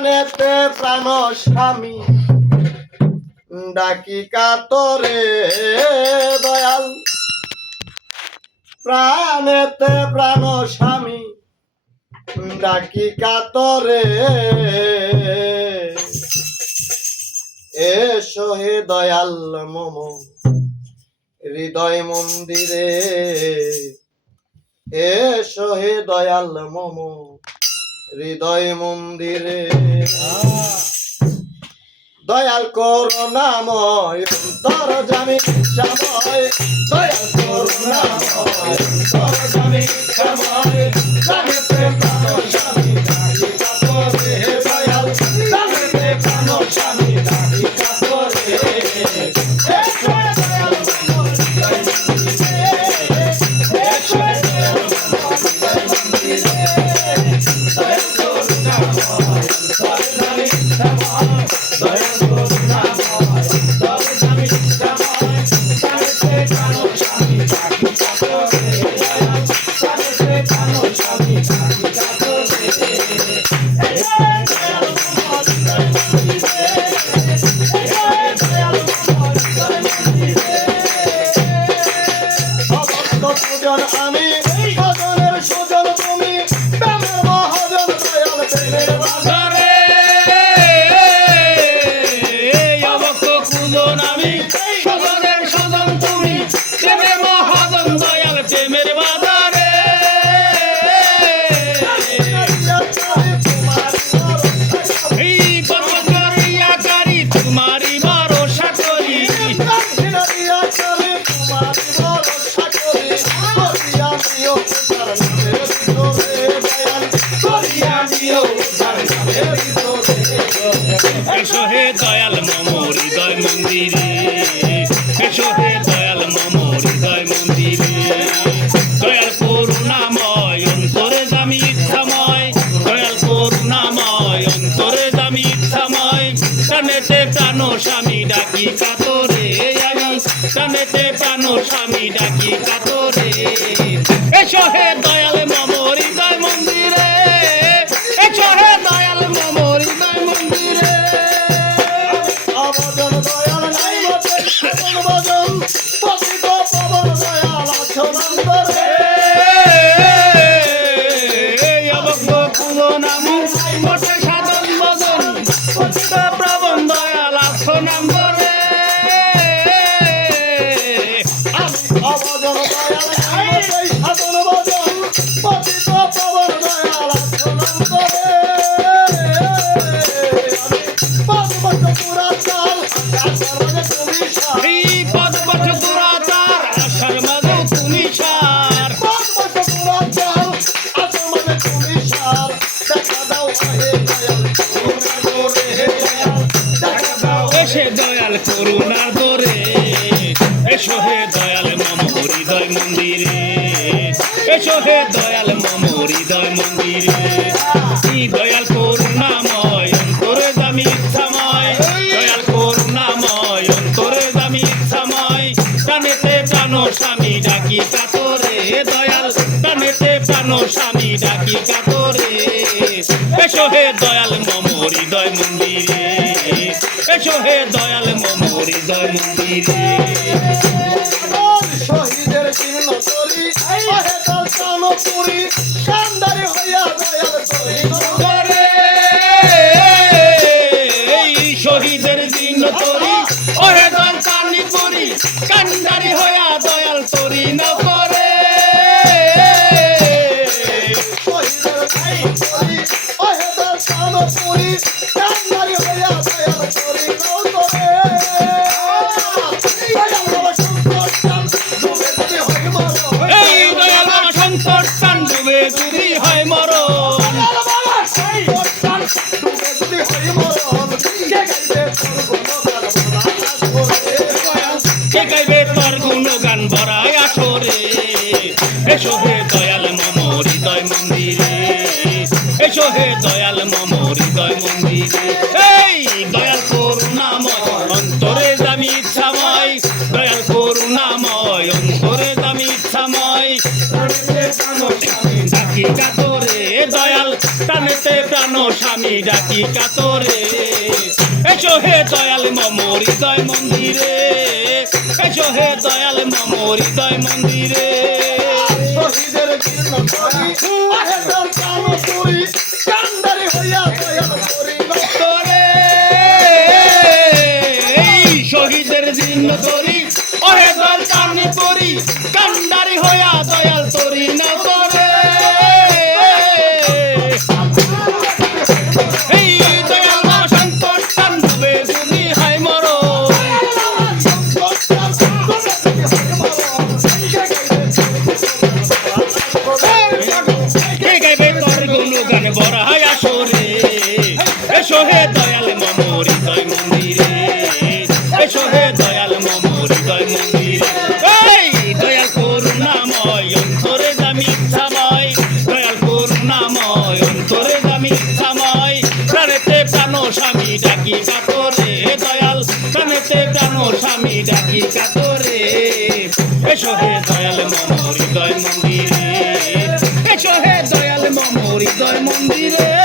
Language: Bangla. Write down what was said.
প্রাণেতে প্রাণ স্বামী ডাকি কাতরে দয়াল, প্রাণেতে প্রাণ স্বামী ডাকি কাতরে, এসো হে দয়াল মম হৃদয় মন্দিরে, এসো হে দয়াল মম হৃদয় মন্দিরে। দয়াল করুণাময় অন্তর জামি শ্যাময়, দয়াল করুণাময় অন্তর জামি শ্যাময়, প্রাণেতে প্রাণ স্বামী ডাকি কাতরে দয়াল, প্রাণেতে প্রাণ স্বামী ডাকি কাতরে, এসো হে দয়াল মম হৃদয় মন্দিরে, এসো হে দয়াল মম হৃদয় মন্দিরে। দয়াল করুণাময় অন্তর জামি শ্যাময়, দয়াল করুণাময় অন্তর জামি শ্যাময়, প্রাণেতে প্রাণ স্বামী ডাকি কাতরে দয়াল, প্রাণেতে প্রাণ স্বামী ডাকি কাতরে, এসো হে দয়াল মম হৃদয় মন্দিরে, এসো হে দয়াল মম হৃদয় মন্দিরে। ভক্ত পূজন আমি, স্বজনের সুজন তুমি, প্রেমের মহাজন দয়াল প্রেমের বাজারে, ভক্ত পূজন আমি, স্বজনের সুজন তুমি, প্রেমের মহাজন দয়াল প্রেমের বাজারে। এই কর্মকারী তোমারই ভরসা করি, এসো হে দয়াল মম হৃদয় মন্দিরে, এসো হে দয়াল মম হৃদয় মন্দিরে। দয়াল করুণাময় অন্তরে জামি ইচ্ছাময়, দয়াল করুণাময় অন্তরে জামি ইচ্ছাময়, প্রাণেতে প্রাণ স্বামী ডাকি কাতরে আমি, প্রাণেতে প্রাণ স্বামী ডাকি কাতরে, এসো হে দয়াল মম হৃদয় মন্দিরে, এসো হে দয়াল মম হৃদয় মন্দিরে। অবজন দয়াল নাই মতে সাধন ভজন, পতিত পবন দয়াল আছো নন্দরে, অবজ্ঞ পূজন আমার মোটে সাধন ভজন, পতিত প্রবণ দয়াল আছো নম্বরে। অবজন দয়াল নাই মতে সাধন ভজন, পতিত পবন দয়াল আছো নন্দরে, আমি পদ পুরা চাল আসার মাঝে তুমি সার, এই পদ বছ দুরাচার আশার মাঝে তুমি সার, পদ পুরা চাল আসার মাঝে তুমি সার, দেখা দাও হে দয়াল করুণা করে, হে দয়াল দেখা দাও, এসে দয়াল করুণার দরে, এসো হে দয়াল মম হৃদয় মন্দিরে, এসো হে দয়াল মম হৃদয় মন্দিরে। এই দয়াল করুণাময় অন্তরে জামি ইচ্ছাময়, দয়াল করুণাময় অন্তরে জামি ইচ্ছাময়, প্রাণেতে প্রাণ স্বামী ডাকি কাতরে দয়াল, প্রাণেতে প্রাণ স্বামী ডাকি কাতরে, এসো হে দয়াল মম হৃদয় মন্দিরে, এসো হে দয়াল মম হৃদয় মন্দিরে। শহীদের চিহ্ন করি ওহে দল কানপুরি, কান্দারি হইয়া দয়াল তরি করে এই শহীদের দিন তরি, ওহে দল কানি করি, কান্ডারি হইয়া দয়াল তরি ন করে। শহীদের চিহ্ন করি ওহে দল কানপুরি, কান্দারি হইয়া দয়াল তরি নৌতরে, দয়াল বাবা শঙ্কর চাঁদ ডুবে যদি হয় মরণ, এই দয়াল বাবা শঙ্কর চাঁদ ডুবে যদি হয় মরণ, দয়াল বাবা শঙ্কর চাঁদ ডুবে যদি হয় মরণ, কে গাইবে তোর গুণগান বড়াই আসরে, কে গাইবে তোর গুণগান বড়াই আসরে, এসো হে দয়াল মম হৃদয় মন্দিরে, এসো হে দয়াল মম হৃদয় মন্দিরে। এই দয়াল করুণাময় অন্তরে জামি ইচ্ছাময়, দয়াল করুণাময় অন্তরে জামি ইচ্ছাময়, ডাকি কাতরে দয়াল, প্রাণেতে প্রাণ স্বামী ডাকি কাতরে এসো হে দয়াল মম হৃদয় মন্দিরে এসো হে দয়াল মম হৃদয় মন্দিরে শহীদের জীর্ণ করি আহে তোর প্রাণ পুরি কান্ডারি হইয়া দয়াল করি তোরে এই শহীদের জীর্ণ তরি ওহে দয়াল কানে পরি কান্ডারি হইয়া দয়াল তরি না তোরে এই দয়াল মা সংকট কান্দবে যদি হয় মরো কে গাইবে তোর গুণগান বড় হয় আসরে এসো হে দয়াল মম হৃদয় মন্দিরে এসো হে দয়াল মম হৃদয় মন্দিরে এই দয়াল করুণাময় অন্তরে দামি ইচ্ছাময় দয়াল করুণাময় অন্তরে দামি ইচ্ছাময় প্রাণেতে প্রাণ স্বামী ডাকি কাতরে দয়াল প্রাণেতে প্রাণ স্বামী ডাকি কাতরে এসো হে দয়াল মম হৃদয় মন্দিরে এসো হে দয়াল মম হৃদয় মন্দিরে